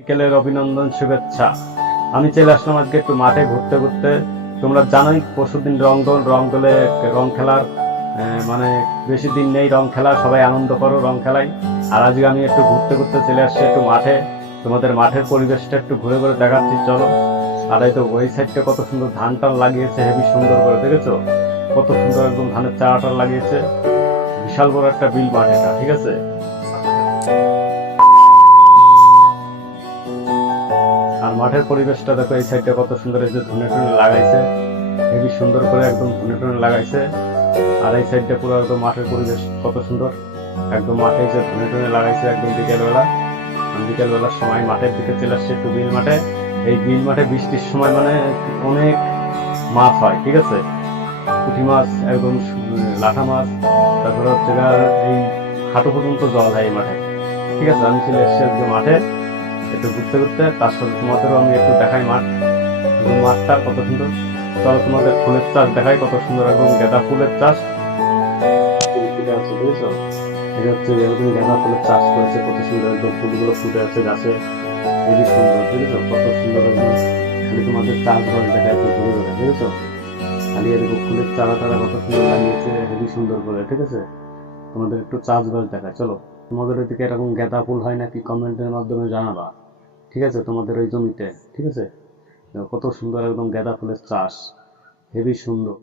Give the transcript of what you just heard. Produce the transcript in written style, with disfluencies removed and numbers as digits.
বিকেলের অভিনন্দন শুভেচ্ছা। আমি চলে আসলাম আজকে একটু মাঠে ঘুরতে ঘুরতে। তোমরা জানোই পরশুদিন রং দোলে রং খেলার মানে বেশি দিন নেই রং খেলা, সবাই আনন্দ করো রং খেলায়। আর আজকে আমি একটু ঘুরতে ঘুরতে চলে আসছি একটু মাঠে, তোমাদের মাঠের পরিবেশটা একটু ঘুরে ঘুরে দেখাচ্ছি চলো। আর এই তো ওই সাইডটা কত সুন্দর ধান টান লাগিয়েছে, হেবি সুন্দর করে দেখেছো, কত সুন্দর একদম ধানের চারাটা লাগিয়েছে। বিশাল বড় একটা বিল মাঠ এটা, ঠিক আছে। আর মাঠের পরিবেশটা দেখো, এই সাইডটা কত সুন্দর, এই যে ধনে টনে লাগাইছে, হেবি সুন্দর করে একদম ধনে টনে লাগাইছে। আর এই সাইডটা পুরো একদম মাঠের পরিবেশ কত সুন্দর, একদম মাঠে যে ধনে টনে লাগাইছে একদম বিকেলবেলা। বিকেলবেলার সময় মাঠের দিকে চলে আসছে একটু বিল মাঠে। এই বিল মাঠে বৃষ্টির সময় মানে অনেক মাছ হয়, ঠিক আছে, পুঁটি মাছ একদম, লাঠা মাছ, তারপরে হচ্ছে এই হাঁটু পর্যন্ত জল হয় এই মাঠে, ঠিক আছে। আমি চলে এসেছি একদম মাঠে একটু ঘুরতে ঘুরতে, তার সাথে তোমাদেরও আমি একটু দেখাই মাঠ, মাঠটা কত সুন্দর। চলো তোমাদের ফুলের চাষ দেখাই, কত সুন্দর একদম গাঁদা ফুলের চাষ ফুটে আছে, বুঝেছো। এটা হচ্ছে এরকম গাঁদা ফুলের চাষ করেছে, কত সুন্দর একদম ফুলগুলো ফুটে আছে গাছে, খুবই সুন্দর, বুঝেছো, কত সুন্দর একদম। খালি তোমাদের চাষবাস দেখায় একটু ঘুরে ঘুরে, বুঝেছো। খালি এরকম ফুলের চারা টারা কত সুন্দর লাগিয়েছে, হেবি সুন্দর করে, ঠিক আছে। তোমাদের একটু চাষবাস দেখায় চলো। তোমাদের ওইদিকে এরকম গাঁদা ফুল হয় নাকি কমেন্টের মাধ্যমে জানাবা, ঠিক আছে, তোমাদের ওই জমিতে, ঠিক আছে। কত সুন্দর একদম গাঁদা ফুলের চাষ, হেবি সুন্দর।